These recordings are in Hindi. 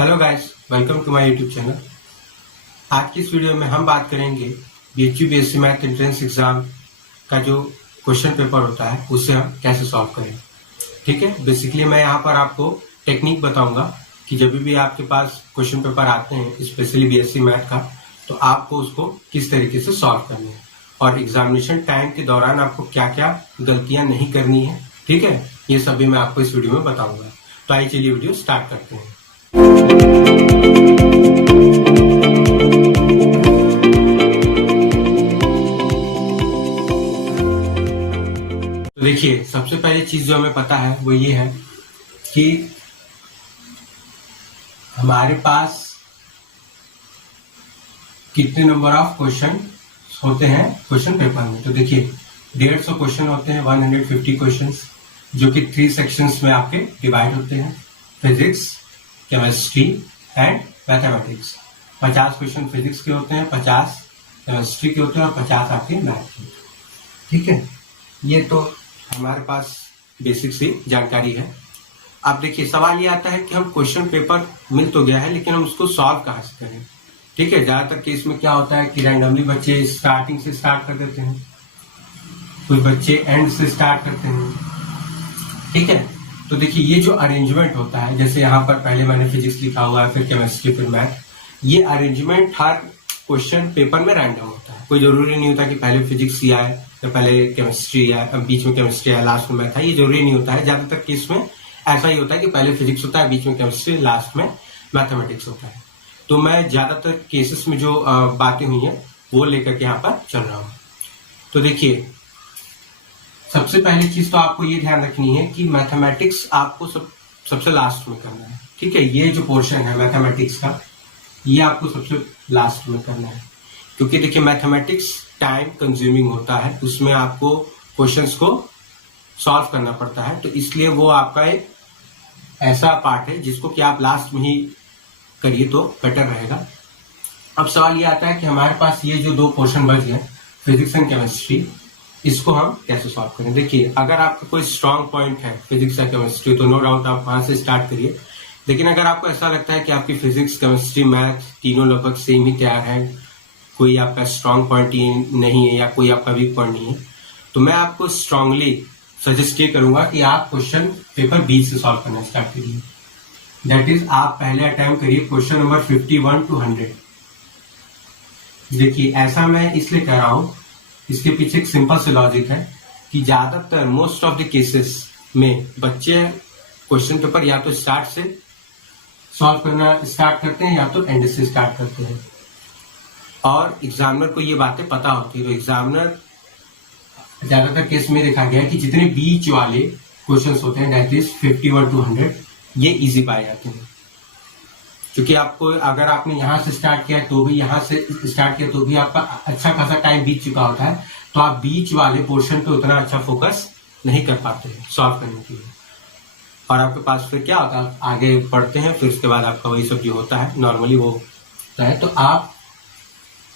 Hello guys, welcome to my YouTube channel. आज की इस वीडियो में हम बात करेंगे BHU BSc math entrance exam का जो क्वेश्चन पेपर होता है उसे हम कैसे सॉल्व करें। ठीक है, बेसिकली मैं यहाँ पर आपको टेक्निक बताऊंगा कि जब भी आपके पास क्वेश्चन पेपर आते हैं स्पेशली बीएससी मैथ का, तो आपको उसको किस तरीके से सॉल्व करना है और एग्जामिनेशन टाइम के दौरान आपको क्या क्या गलतियां नहीं करनी है। ठीक है, ये सभी मैं आपको इस वीडियो में बताऊंगा। तो आइए चलिए वीडियो स्टार्ट करते हैं। तो देखिए, सबसे पहली चीज जो हमें पता है वो ये है कि हमारे पास कितने नंबर ऑफ क्वेश्चन होते हैं क्वेश्चन पेपर में। तो देखिए 150 क्वेश्चन होते हैं, 150 क्वेश्चंस, जो कि 3 सेक्शंस में आपके डिवाइड होते हैं, physics, chemistry and mathematics. 50 question physics के होते हैं, 50 केमिस्ट्री के होते हैं और 50 आपके मैथ के होते हैं। ठीक है, ये तो हमारे पास बेसिक सी जानकारी है। अब देखिए सवाल ये आता है कि हम क्वेश्चन पेपर मिल तो गया है लेकिन हम उसको सॉल्व कहाँ से करें। ठीक है, ज्यादातर केस में क्या होता है कि रैंडमली बच्चे स्टार्टिंग से स्टार्ट कर देते हैं, कुछ बच्चे एंड से स्टार्ट करते हैं। ठीक है, तो देखिए ये जो अरेंजमेंट होता है, जैसे यहाँ पर पहले मैंने फिजिक्स लिखा हुआ है, फिर केमिस्ट्री, फिर मैथ, ये अरेंजमेंट हर क्वेश्चन पेपर में रैंडम होता है। कोई जरूरी नहीं होता कि पहले फिजिक्स ही आए या पहले केमिस्ट्री आए, बीच में केमिस्ट्री आए, लास्ट में मैथ आए, ये जरूरी नहीं होता है। ज्यादातर केस में ऐसा ही होता है कि पहले फिजिक्स होता है, बीच में केमिस्ट्री, लास्ट में मैथमेटिक्स होता है। तो मैं ज्यादातर केसेस में जो बातें हुई है वो लेकर के यहाँ पर चल रहा हूँ। तो देखिए सबसे पहली चीज तो आपको ये ध्यान रखनी है कि मैथमेटिक्स आपको सबसे लास्ट में करना है। ठीक है, ये जो पोर्शन है मैथमेटिक्स का, ये आपको सबसे लास्ट में करना है, क्योंकि देखिए मैथमेटिक्स टाइम कंज्यूमिंग होता है, उसमें आपको क्वेश्चंस को सॉल्व करना पड़ता है, तो इसलिए वो आपका एक ऐसा पार्ट है जिसको कि आप लास्ट में ही करिए तो बेटर रहेगा। अब सवाल ये आता है कि हमारे पास ये जो 2 पोर्शन बच गए, फिजिक्स एंड केमिस्ट्री, इसको हम कैसे सॉल्व करें। देखिए अगर आपका कोई स्ट्रांग पॉइंट है फिजिक्स या केमिस्ट्री तो नो डाउट आप वहां से स्टार्ट करिए, लेकिन अगर आपको ऐसा लगता है कि आपकी फिजिक्स, केमिस्ट्री, मैथ तीनों लगभग सेम ही तैयार है, कोई आपका स्ट्रांग पॉइंट नहीं है या कोई आपका वीक पॉइंट नहीं है, तो मैं आपको स्ट्रांगली सजेस्ट ये करूंगा कि आप क्वेश्चन पेपर 20 से सॉल्व करना स्टार्ट करिए। दैट इज आप पहले अटेम्प्ट करिए क्वेश्चन नंबर 51 to 100। देखिए ऐसा मैं इसलिए कह रहा हूं, इसके पीछे एक सिंपल से लॉजिक है कि ज्यादातर मोस्ट ऑफ द केसेस में बच्चे क्वेश्चन पेपर या तो स्टार्ट से सॉल्व करना स्टार्ट करते हैं या तो एंड से स्टार्ट करते हैं, और एग्जामिनर को ये बातें पता होती है। तो एग्जामिनर ज्यादातर केस में देखा गया है कि जितने बीच वाले क्वेश्चंस होते हैं दैट इज 51 to 100, ये इजी पाए जाते हैं, क्योंकि आपको अगर आपने यहां से स्टार्ट किया तो भी, यहां से स्टार्ट किया तो भी आपका अच्छा खासा टाइम बीत चुका होता है, तो आप बीच वाले पोर्शन पे उतना अच्छा फोकस नहीं कर पाते हैं सॉल्व करने के लिए, और आपके पास फिर क्या होता है, आगे पढ़ते हैं फिर उसके बाद आपका वही सब जो होता है नॉर्मली वो होता है। तो आप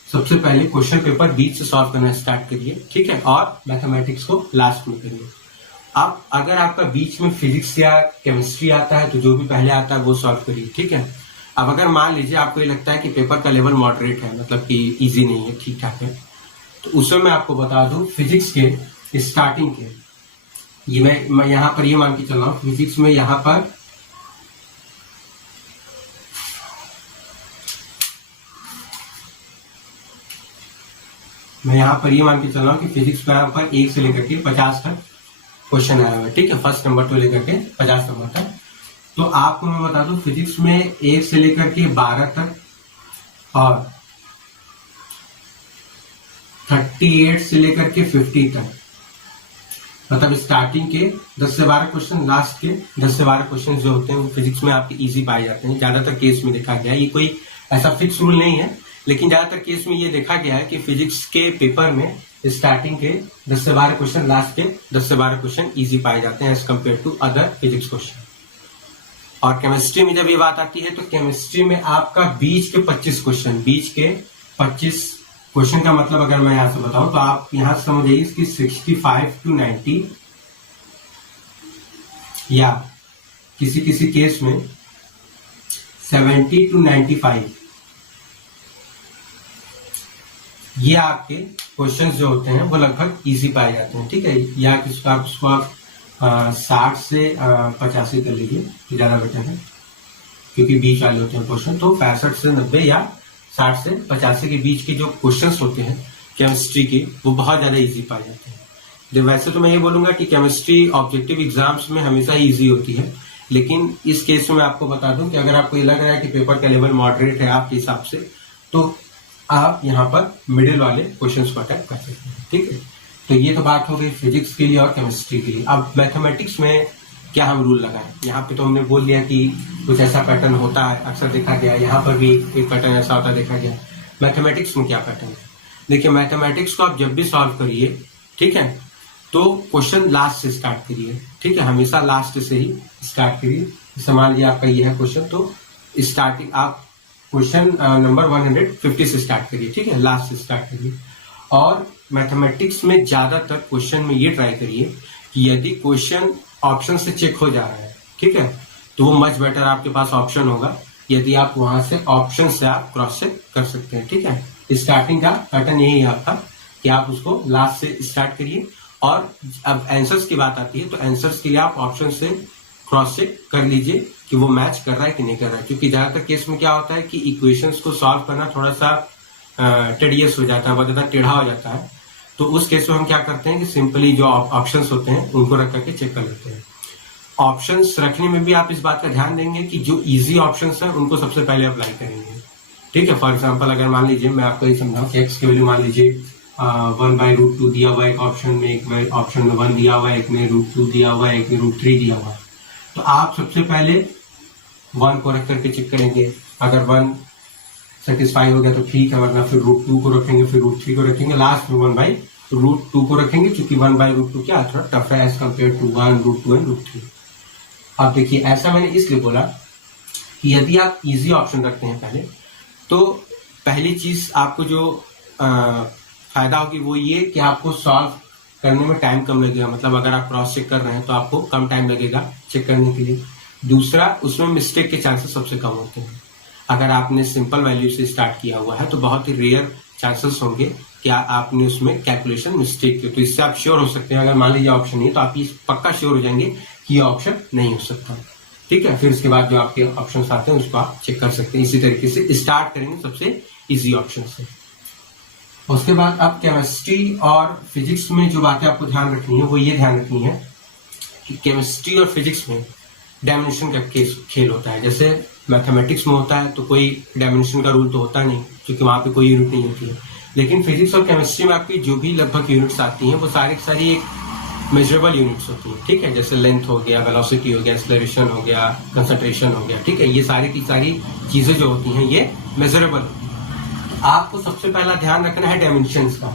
सबसे पहले क्वेश्चन पेपर बीच से सॉल्व करना स्टार्ट करिए। ठीक है, और मैथमेटिक्स को लास्ट में करिए। आप अगर आपका बीच में फिजिक्स या केमिस्ट्री आता है तो जो भी पहले आता है वो सॉल्व करिए। ठीक है, अब अगर मान लीजिए आपको ये लगता है कि पेपर का लेवल मॉडरेट है, मतलब कि इजी नहीं है, ठीक ठाक है, तो उसमें मैं आपको बता दूं फिजिक्स के स्टार्टिंग के, ये मैं यहां पर ये मान के चल रहा हूं, फिजिक्स में यहां पर ये मान के चल रहा हूं कि फिजिक्स में यहां पर 1 से लेकर के 50 तक क्वेश्चन आया हुआ है। ठीक है, फर्स्ट नंबर तो लेकर के 50 नंबर तक। तो आपको मैं बता दूं फिजिक्स में 1 से लेकर के 12 तक और 38 से लेकर के 50 तक, मतलब स्टार्टिंग के 10 से 12 क्वेश्चन, लास्ट के 10 से 12 क्वेश्चन जो होते हैं वो फिजिक्स में आपके इजी पाए जाते हैं। ज्यादातर केस में देखा गया है, ये कोई ऐसा फिक्स रूल नहीं है, लेकिन ज्यादातर केस में ये देखा गया है कि फिजिक्स के पेपर में स्टार्टिंग के 10 से 12 क्वेश्चन, लास्ट के 10 से 12 क्वेश्चन इजी पाए जाते हैं as compare to other physics question. और केमिस्ट्री में जब ये बात आती है तो केमिस्ट्री में आपका बीच के 25 क्वेश्चन, बीच के 25 क्वेश्चन का मतलब अगर मैं यहां से बताऊं तो आप यहां समझ जाइए कि 65 to 90 या किसी किसी केस में 70 to 95, ये आपके क्वेश्चंस जो होते हैं वो लगभग इजी पाए जाते हैं। ठीक है, या किसको आप उसको आप 60 से 85 कर लीजिए तो ज्यादा बेटर है, क्योंकि बीच वाले होते हैं क्वेश्चन। तो 65 से 90 या 60 से 85 के बीच के जो क्वेश्चंस होते हैं केमिस्ट्री के, वो बहुत ज्यादा इजी पाए जाते हैं। वैसे तो मैं ये बोलूंगा कि केमिस्ट्री ऑब्जेक्टिव एग्जाम्स में हमेशा ही इजी होती है, लेकिन इस केस में मैं आपको बता दूं कि अगर आपको ये लग रहा है कि पेपर का लेवल मॉडरेट है आपके हिसाब से, तो आप यहाँ पर मिडिल वाले क्वेश्चंस को अटैक कर सकते हैं। ठीक है, तो ये तो बात हो गई फिजिक्स के लिए और केमिस्ट्री के लिए। अब मैथमेटिक्स में क्या हम रूल लगाएं? यहाँ पे तो हमने बोल दिया कि कुछ ऐसा पैटर्न होता है, अक्सर देखा गया, यहाँ पर भी एक पैटर्न ऐसा होता है देखा गया। मैथमेटिक्स में क्या पैटर्न है? देखिए, मैथमेटिक्स को आप जब भी सॉल्व करिए, ठीक है, तो क्वेश्चन लास्ट से स्टार्ट करिए। ठीक है, हमेशा लास्ट से ही स्टार्ट करिए। जैसे मान लीजिए आपका ये है क्वेश्चन, तो स्टार्टिंग आप क्वेश्चन नंबर 150 से स्टार्ट करिए। ठीक है, लास्ट से स्टार्ट करिए। और मैथमेटिक्स में ज्यादातर क्वेश्चन में ये ट्राई करिए कि यदि क्वेश्चन ऑप्शन से चेक हो जा रहा है, ठीक है, तो वो मच बेटर आपके पास ऑप्शन होगा, यदि आप वहां से ऑप्शन से आप क्रॉस चेक कर सकते हैं। ठीक है, स्टार्टिंग का पैटर्न यही है आपका कि आप उसको लास्ट से स्टार्ट करिए। और अब आंसर्स की बात आती है, तो आंसर्स के लिए आप ऑप्शन से क्रॉस चेक कर लीजिए कि वो मैच कर रहा है कि नहीं कर रहा है। क्योंकि ज्यादातर केस में क्या होता है कि इक्वेशंस को सॉल्व करना थोड़ा सा टेडियस हो जाता है, बहुत ज्यादा टेढ़ा हो जाता है। तो उस केस में हम क्या करते हैं कि सिंपली जो ऑप्शंस होते हैं उनको रख करके चेक कर लेते हैं। ऑप्शंस रखने में भी आप इस बात का ध्यान देंगे कि जो इजी ऑप्शंस हैं उनको सबसे पहले अप्लाई करेंगे। ठीक है, फॉर एग्जाम्पल अगर मान लीजिए मैं आपको ये समझाऊं कि एक्स की वैल्यू मान लीजिए 1/√2 दिया हुआ है एक ऑप्शन में, एक ऑप्शन में 1 दिया हुआ है, एक में √2 दिया हुआ है, एक में √3 दिया हुआ है। तो आप सबसे पहले 1 को रख करके चेक करेंगे। अगर 1 सेटिस्फाई हो गया तो ठीक है, वरना फिर √2 को रखेंगे, फिर √3 को रखेंगे, लास्ट में 1/√2 को रखेंगे, क्योंकि 1/√2 क्या थोड़ा टफ है एज कम्पेयर टू 1, √2 एंड √3। अब देखिए, ऐसा मैंने इसलिए बोला कि यदि आप इजी ऑप्शन रखते हैं पहले, तो पहली चीज आपको जो फायदा होगी वो ये कि आपको सॉल्व करने में टाइम कम लगेगा। मतलब अगर आप क्रॉस चेक कर रहे हैं तो आपको कम टाइम लगेगा चेक करने के लिए। दूसरा, उसमें मिस्टेक के चांसेस सबसे कम होते हैं। अगर आपने सिंपल वैल्यू से स्टार्ट किया हुआ है तो बहुत ही रेयर चांसेस होंगे कि आपने उसमें कैलकुलेशन मिस्टेक की। तो इससे आप श्योर हो सकते हैं, अगर मान लीजिए ऑप्शन नहीं है तो आप पक्का श्योर हो जाएंगे कि ये ऑप्शन नहीं हो सकता। ठीक है, फिर उसके बाद जो आपके ऑप्शन आते हैं उसको आप चेक कर सकते हैं। इसी तरीके से स्टार्ट करेंगे सबसे इजी ऑप्शन से। उसके बाद अब केमिस्ट्री और फिजिक्स में जो बातें आपको ध्यान रखनी है वो ये ध्यान रखनी है कि केमिस्ट्री और फिजिक्स में डायमेंशन का खेल होता है। जैसे मैथमेटिक्स में होता है तो कोई डायमेंशन का रूल तो होता नहीं, क्योंकि वहां पे कोई यूनिट नहीं होती है। लेकिन फिजिक्स और केमिस्ट्री में आपकी जो भी लगभग यूनिट्स आती हैं वो सारी सारी एक मेजरेबल यूनिट्स होती है। ठीक है, जैसे लेंथ हो गया, वेलोसिटी हो गया, एक्सेलरेशन हो गया, कंसंट्रेशन हो गया। ठीक है, ये सारी की सारी चीजें जो होती हैं ये मेजरेबल होती है। आपको सबसे पहला ध्यान रखना है डायमेंशंस का,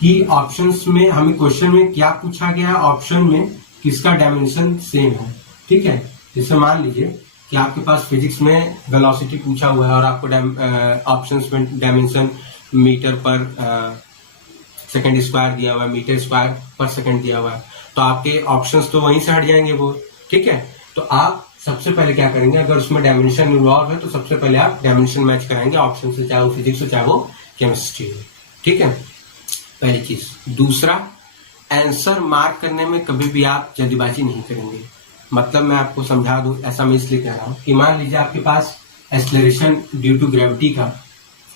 कि ऑप्शंस में हमें क्वेश्चन में क्या पूछा गया है, ऑप्शन में किसका डायमेंशन सेम है। ठीक है, जैसे मान लीजिए कि आपके पास फिजिक्स में वेलोसिटी पूछा हुआ है और आपको ऑप्शंस में डायमेंशन मीटर पर सेकंड स्क्वायर दिया हुआ है, मीटर स्क्वायर पर सेकंड दिया हुआ है, तो आपके ऑप्शंस तो वहीं से हट जाएंगे वो। ठीक है, तो आप सबसे पहले क्या करेंगे, अगर उसमें डायमेंशन इन्वॉल्व है तो सबसे पहले आप डायमेंशन मैच कराएंगे ऑप्शन से, चाहे वो फिजिक्स हो चाहे वो केमिस्ट्री हो। ठीक है, पहली चीज। दूसरा, आंसर मार्क करने में कभी भी आप जल्दीबाजी नहीं करेंगे। मतलब मैं आपको समझा दूं, ऐसा मैं इसलिए कह रहा हूं कि मान लीजिए आपके पास एक्सेलरेशन ड्यू टू ग्रेविटी का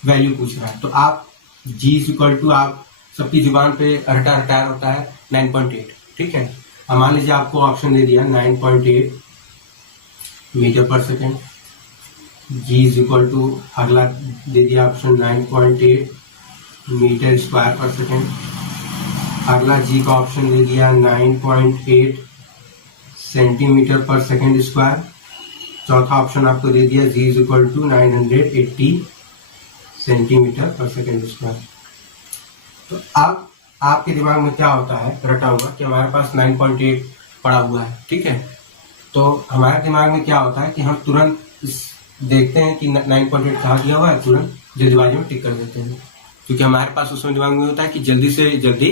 वैल्यू पूछ रहा है, तो आप G= आप सबकी जुबान पे रिटायर होता है 9.8। ठीक है, अब मान लीजिए आपको ऑप्शन दे दिया 9.8 मीटर पर सेकेंड, G= अगला दे दिया ऑप्शन 9.8 मीटर स्क्वायर पर सेकेंड, अगला G का ऑप्शन दे दिया 9.8 सेंटीमीटर पर सेकेंड स्क्वायर, चौथा ऑप्शन आपको दे दिया G= 980 सेंटीमीटर पर सेकेंड स्क्वायर। तो अब आपके दिमाग में क्या होता है रटा हुआ कि हमारे पास 9.8 पड़ा हुआ है। ठीक है, तो हमारे दिमाग में क्या होता है कि हम तुरंत देखते हैं कि 9.8 कहाँ दिया हुआ है, तुरंत जल्दीबाजी में टिक कर देते हैं, क्योंकि हमारे पास उसमें दिमाग में होता है कि जल्दी से जल्दी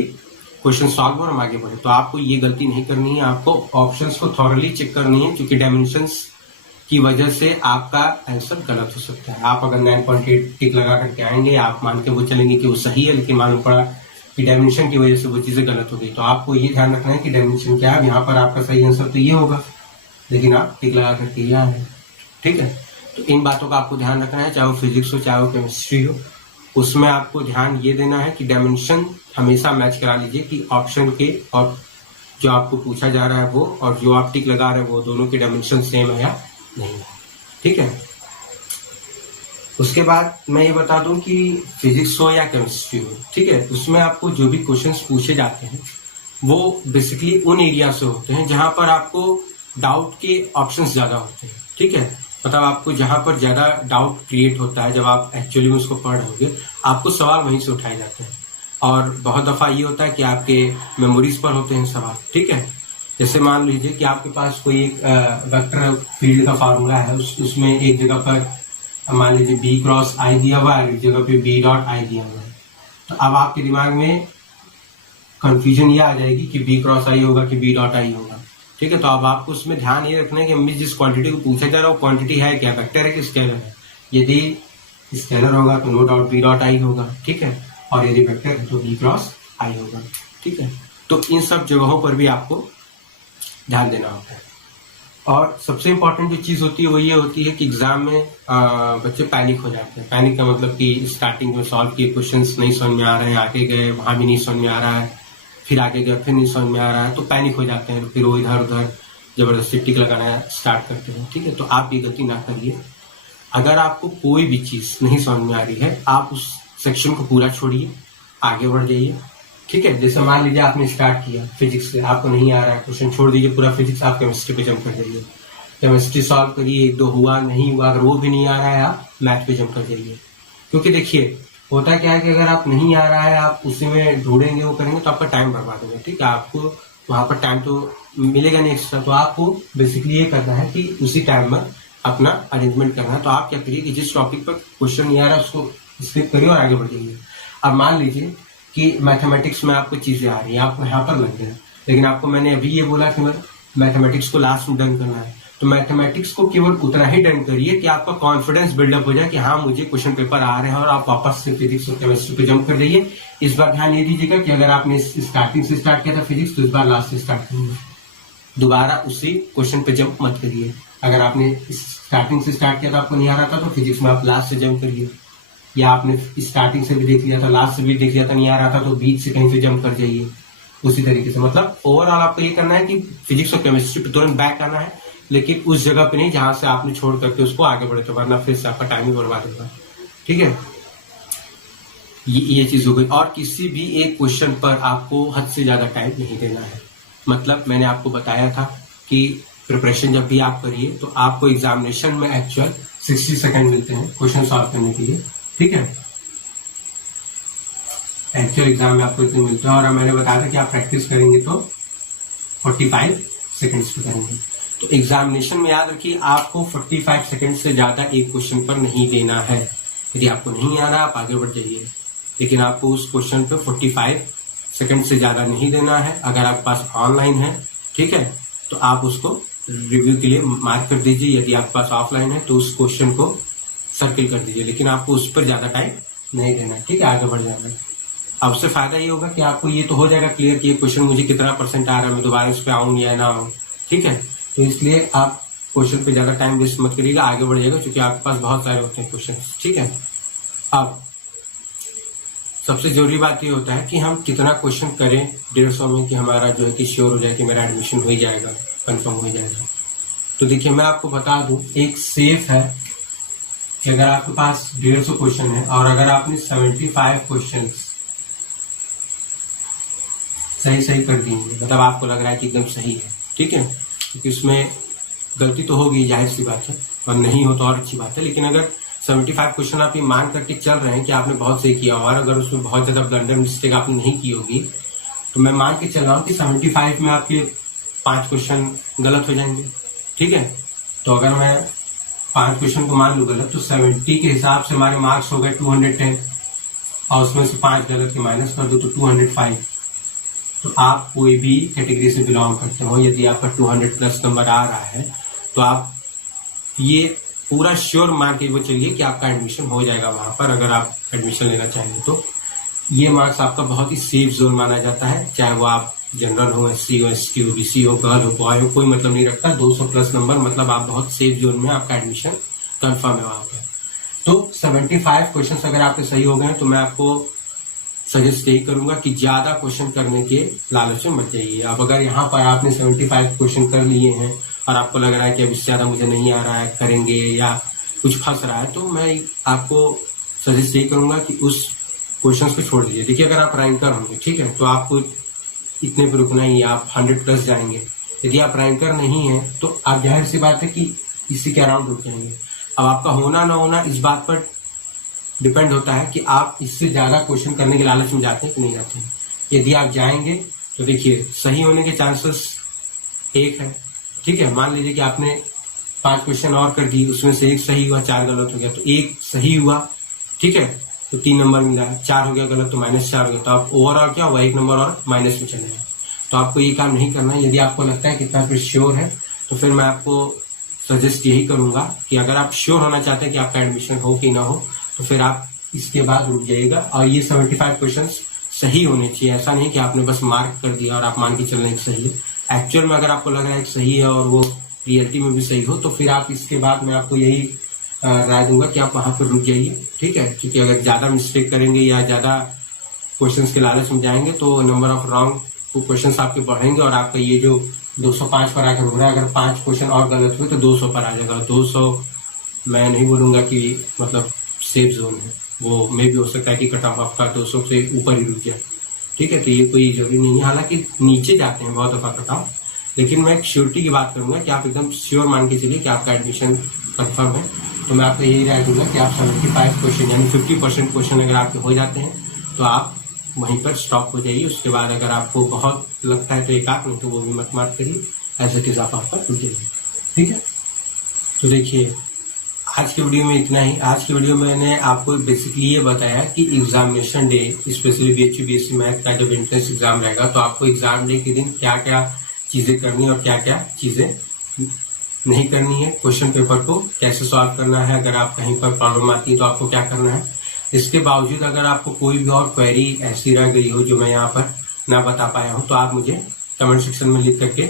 क्वेश्चन सॉल्व हो और हम आगे बढ़े। तो आपको ये गलती नहीं करनी है, आपको ऑप्शंस को थॉरली चेक करनी है, क्योंकि डायमेंशंस की वजह से आपका आंसर गलत हो सकता है। आप अगर 9.8 टिक लगा करके आएंगे, आप मान के वो चलेंगे कि वो सही है, लेकिन मालूम पड़ा कि डायमेंशन की वजह से वो चीजें गलत हो गई, तो आपको ये ध्यान रखना है कि डायमेंशन क्या है। यहाँ पर आपका सही आंसर तो ये होगा, लेकिन आप टिक लगा करके ये आए, ठीक है। तो इन बातों का आपको ध्यान रखना है, चाहे वो फिजिक्स हो चाहे वो केमिस्ट्री हो। उसमें आपको ध्यान ये देना है कि डायमेंशन हमेशा मैच करा लीजिए कि ऑप्शन के और जो आपको पूछा जा रहा है वो और जो आप टिक लगा रहे हैं वो दोनों के डायमेंशन सेम है या नहीं है, ठीक है। उसके बाद मैं ये बता दूं कि फिजिक्स हो या केमिस्ट्री हो, ठीक है, उसमें आपको जो भी क्वेश्चंस पूछे जाते हैं वो बेसिकली उन एरिया से होते हैं जहां पर आपको डाउट के ऑप्शंस ज्यादा होते हैं, ठीक है। मतलब आपको जहां पर ज्यादा डाउट क्रिएट होता है, जब आप एक्चुअली में उसको पढ़ रहे होंगे, आपको सवाल वहीं से उठाए जाते हैं। और बहुत दफा ये होता है कि आपके मेमोरीज पर होते हैं सवाल, ठीक है। जैसे मान लीजिए कि आपके पास कोई एक वेक्टर फील्ड का फार्मूला है, उसमें एक जगह पर मान लीजिए बी क्रॉस आई दिया हुआ है, एक जगह पे बी डॉट आई दिया हुआ है, तो अब आपके दिमाग में कंफ्यूजन ये आ जाएगी कि बी क्रॉस आई होगा कि बी डॉट आई होगा, ठीक है। तो अब आपको उसमें ध्यान ये रखना है कि हमें जिस क्वांटिटी को पूछा जा रहा है वो क्वांटिटी है क्या, वेक्टर है कि स्केलर है। यदि स्केलर होगा तो no doubt B dot I होगा, ठीक है, और यदि वेक्टर है तो बी क्रॉस आई होगा, ठीक है। तो इन सब जगहों पर भी आपको ध्यान देना होता है। और सबसे इम्पोर्टेंट जो चीज होती है वो ये होती है कि एग्जाम में बच्चे पैनिक हो जाते हैं। पैनिक का मतलब कि स्टार्टिंग में सॉल्व किए क्वेश्चंस नहीं समझ में आ रहे हैं, आगे गए वहां भी नहीं समझ में आ रहा है, फिर आगे गए फिर नहीं समझ में आ रहा है, तो पैनिक हो जाते हैं, फिर वो इधर उधर जबरदस्ती टिक लगाना स्टार्ट करते हैं, ठीक है। तो आप ये गलती ना करिए। अगर आपको कोई भी चीज नहीं समझ में आ रही है, आप उस सेक्शन को पूरा छोड़िए, आगे बढ़ जाइए, ठीक है। जैसे मान लीजिए आपने स्टार्ट किया फिजिक्स से, आपको नहीं आ रहा है, क्वेश्चन छोड़ दीजिए पूरा फिजिक्स, आप केमिस्ट्री पे जंप कर जाइए, केमिस्ट्री सॉल्व करिए, एक दो हुआ नहीं हुआ, अगर वो भी नहीं आ रहा है आप मैथ पे जंप कर जाइए। क्योंकि देखिए होता क्या है कि अगर आप नहीं आ रहा है, आप उसी में ढूंढेंगे वो करेंगे तो आपका टाइम बर्बाद होगा, ठीक है। आपको वहां पर टाइम तो मिलेगा नहीं एक्स्ट्रा, तो आपको बेसिकली ये करना है कि उसी टाइम में अपना अरेंजमेंट करना है। तो आप क्या करिए कि जिस टॉपिक पर क्वेश्चन नहीं आ रहा है उसको स्किप करिए और आगे बढ़ जाइए। अब मान लीजिए कि मैथमेटिक्स में आपको चीजें आ रही है, आपको यहाँ पर लग गए, लेकिन आपको मैंने अभी ये बोला कि मैथमेटिक्स को लास्ट में डन करना है, तो मैथमेटिक्स को केवल उतना ही डन करिए कि आपका कॉन्फिडेंस बिल्डअप हो जाए कि हाँ मुझे क्वेश्चन पेपर आ रहे हैं, और आप वापस से फिजिक्स और केमिस्ट्री पे जंप कर जाइए। इस बार ध्यान ये दीजिएगा कि अगर आपने स्टार्टिंग से स्टार्ट किया था फिजिक्स, तो इस बार लास्ट से स्टार्ट करिए, दोबारा उसी क्वेश्चन पे जंप मत करिए। अगर आपने स्टार्टिंग से स्टार्ट किया था आपको नहीं आ रहा था, तो फिजिक्स में आप लास्ट से जंप करिए, या आपने स्टार्टिंग से भी देख लिया था लास्ट से भी देख लिया था नहीं आ रहा था, तो बीच से कहीं से जंप कर जाइए। उसी तरीके से मतलब ओवरऑल आपको ये करना है कि फिजिक्स और केमिस्ट्री पे तुरंत बैक आना है, लेकिन उस जगह पे नहीं जहां से आपने छोड़ करके उसको आगे बढ़े, तो वरना फिर से आपका टाइम ही बर्बाद होगा, ठीक है। ये चीज हो गई। और किसी भी एक क्वेश्चन पर आपको हद से ज्यादा टाइम नहीं देना है। मतलब मैंने आपको बताया था कि प्रिपरेशन जब भी आप करिए तो आपको एग्जामिनेशन में एक्चुअल 60 सेकंड मिलते हैं क्वेश्चन सॉल्व करने के लिए, ठीक है। एक्चुअल एग्जाम में आपको इतने मिलते हैं, और मैंने बताया था कि आप प्रैक्टिस करेंगे तो 45 सेकंड्स पे करेंगे। तो एग्जामिनेशन में याद रखिए आपको 45 सेकंड से ज्यादा एक क्वेश्चन पर नहीं देना है। यदि आपको नहीं आ रहा आप आगे बढ़ जाइए, लेकिन आपको उस क्वेश्चन पे 45 सेकंड से ज्यादा नहीं देना है। अगर आपके पास ऑनलाइन है, ठीक है, तो आप उसको रिव्यू के लिए मार्क कर दीजिए। यदि आपके पास ऑफलाइन है तो उस क्वेश्चन को सर्किल कर दीजिए, लेकिन आपको उस पर ज्यादा टाइम नहीं देना है, ठीक है, आगे बढ़ जाना है। अब उससे फायदा ये होगा कि आपको ये तो हो जाएगा क्लियर कि ये क्वेश्चन मुझे कितना % आ रहा है, मैं दोबारा इस पे आऊँ या ना आऊँ, ठीक है। तो इसलिए आप क्वेश्चन पे ज्यादा टाइम वेस्ट मत करिएगा, आगे बढ़ जाएगा, क्योंकि आपके पास बहुत सारे होते हैं क्वेश्चन, ठीक है। अब सबसे जरूरी बात ये होता है कि हम कितना क्वेश्चन करें 150 में कि हमारा जो है कि श्योर हो जाए कि मेरा एडमिशन हो ही जाएगा, कंफर्म हो जाएगा। तो देखिए मैं आपको बता दूं, एक सेफ है कि अगर आपके पास 150 क्वेश्चन है और अगर आपने 75 क्वेश्चन सही कर दिए, मतलब आपको लग रहा है कि एकदम सही है, ठीक है, क्योंकि उसमें गलती तो होगी, जाहिर सी बात है, और नहीं हो तो और अच्छी बात है। लेकिन अगर 75 क्वेश्चन आप ये मान करके चल रहे हैं कि आपने बहुत सही किया, और अगर उसमें बहुत ज्यादा ब्लंडर मिस्टेक आपने नहीं की होगी, तो मैं मान के चल रहा हूँ कि 75 में आपके 5 क्वेश्चन गलत हो जाएंगे, ठीक है। तो अगर मैं 5 क्वेश्चन को मान लूँ गलत, तो 70 के हिसाब से हमारे मार्क्स हो गए 210, और उसमें से 5 गलत के माइनस कर दो तो 205। तो आप कोई भी कैटेगरी से बिलोंग करते हो, यदि आपका 200 प्लस नंबर आ रहा है तो आप ये पूरा श्योर मान के वो चलिए कि आपका एडमिशन हो जाएगा वहां पर, अगर आप एडमिशन लेना चाहेंगे तो। ये मार्क्स आपका बहुत ही सेफ जोन माना जाता है, चाहे वो आप जनरल हो, SC हो, ST हो, BC हो, गर्ल हो, बॉय हो, कोई मतलब नहीं रखता। 200 प्लस नंबर मतलब आप बहुत सेफ जोन में, आपका एडमिशन कंफर्म है वहां पर। तो 75 क्वेश्चंस अगर आपके सही हो गए तो मैं आपको सजेस्ट यही करूंगा कि ज्यादा क्वेश्चन करने के लालच में मत जाइए। अब अगर यहाँ पर आपने 75 क्वेश्चन कर लिए हैं और आपको लग रहा है कि अब इससे ज्यादा मुझे नहीं आ रहा है, करेंगे या कुछ फंस रहा है, तो मैं आपको सजेस्ट यही करूंगा कि उस क्वेश्चंस को छोड़ दीजिए। देखिए अगर आप रैंकर होंगे, ठीक है, तो आपको इतने पर रुकना ही, आप 100 प्लस जाएंगे। यदि आप रैंकर नहीं है तो आप जाहिर सी बात है कि इसी के अराउंड रुक जाएंगे। अब आपका होना ना होना इस बात पर डिपेंड होता है कि आप इससे ज्यादा क्वेश्चन करने के लालच में जाते हैं कि नहीं जाते हैं। यदि आप जाएंगे तो देखिए सही होने के चांसेस 1 है, ठीक है। मान लीजिए कि आपने 5 क्वेश्चन और कर दिए, उसमें से 1 सही हुआ, 4 गलत हो गया, तो 1 सही हुआ, ठीक है, तो 3 नंबर मिला। 4 हो गया गलत तो -4 हो गया, तो आप ओवरऑल क्या हुआ, 1 नंबर और माइनस में चले गए। तो आपको ये काम नहीं करना है। यदि आपको लगता है कि इतना फिर श्योर है तो फिर मैं आपको सजेस्ट यही करूंगा कि अगर आप श्योर होना चाहते हैं कि आपका एडमिशन हो कि ना हो, तो फिर आप इसके बाद रुक जाइएगा। और ये 75 क्वेश्चंस सही होने चाहिए, ऐसा नहीं कि आपने बस मार्क कर दिया और आप मान के चल रहे हैं सही है। एक्चुअल में अगर आपको लग रहा है कि सही है और वो रियलिटी में भी सही हो, तो फिर आप इसके बाद मैं आपको यही राय दूंगा कि आप वहां पर रुक जाइए, ठीक है। क्योंकि अगर ज्यादा मिस्टेक करेंगे या ज्यादा क्वेश्चंस के लालच में जाएंगे तो नंबर ऑफ रॉन्ग क्वेश्चंस आपके बढ़ेंगे और आपका ये जो 205 पर आकर रुक रहा है, अगर 5 क्वेश्चन और गलत हुए तो 200 पर आ जाएगा। 200 मैं नहीं बोलूंगा कि मतलब सेफ जोन है, वो मे भी हो सकता है कि कट ऑफ आपका 200 से ऊपर ही रुक जाए, ठीक है। तो ये कोई जरूरी नहीं है, हालांकि नीचे जाते हैं बहुत दफा कट ऑफ, लेकिन मैं एक श्योरिटी की बात करूंगा कि आप एकदम श्योर मान के चलिए कि आपका एडमिशन कंफर्म है। तो मैं आपको यही राय दूंगा कि आप 75 क्वेश्चन यानी 50% क्वेश्चन अगर आपके हो जाते हैं तो आप वहीं पर स्टॉप हो जाइए। उसके बाद अगर आपको बहुत लगता है तो एक आध, नहीं तो वो भी मत मार करिए, ऐसे चीज आप आपका रुक जाइए, ठीक है। तो देखिए आज की वीडियो में इतना ही। आज की वीडियो में मैंने आपको बेसिकली ये बताया कि examination day, specially BHU BSc math का जब एंट्रेंस एग्जाम रहेगा तो आपको एग्जाम डे के दिन क्या क्या चीजें करनी और क्या क्या चीजें नहीं करनी है, क्वेश्चन पेपर को कैसे सॉल्व करना है, अगर आप कहीं पर प्रॉब्लम आती है तो आपको क्या करना है। इसके बावजूद अगर आपको कोई भी और क्वेरी ऐसी रह गई हो जो मैं यहाँ पर ना बता पाया हूँ तो आप मुझे कमेंट सेक्शन में लिख करके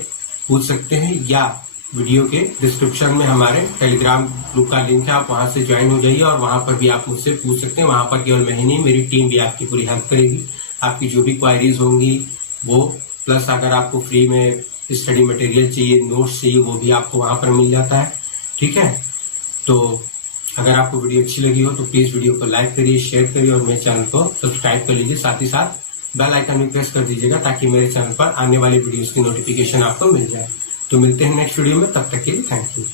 पूछ सकते हैं, या वीडियो के डिस्क्रिप्शन में हमारे टेलीग्राम ग्रुप का लिंक है, आप वहां से ज्वाइन हो जाइए और वहां पर भी आप मुझसे पूछ सकते हैं। वहां पर केवल मैं ही नहीं, मेरी टीम भी आपकी पूरी हेल्प करेगी। आपकी जो भी क्वायरीज होंगी वो, प्लस अगर आपको फ्री में स्टडी मटेरियल चाहिए, नोट्स चाहिए, वो भी आपको वहां पर मिल जाता है, ठीक है। तो अगर आपको वीडियो अच्छी लगी हो तो प्लीज वीडियो को लाइक करिए, शेयर करिए और मेरे चैनल को सब्सक्राइब कर लीजिए। साथ ही साथ बेल आइकन भी प्रेस कर दीजिएगा ताकि मेरे चैनल पर आने वाली वीडियोस की नोटिफिकेशन आपको मिल जाए। तो मिलते हैं नेक्स्ट वीडियो में, तब तक के लिए थैंक यू।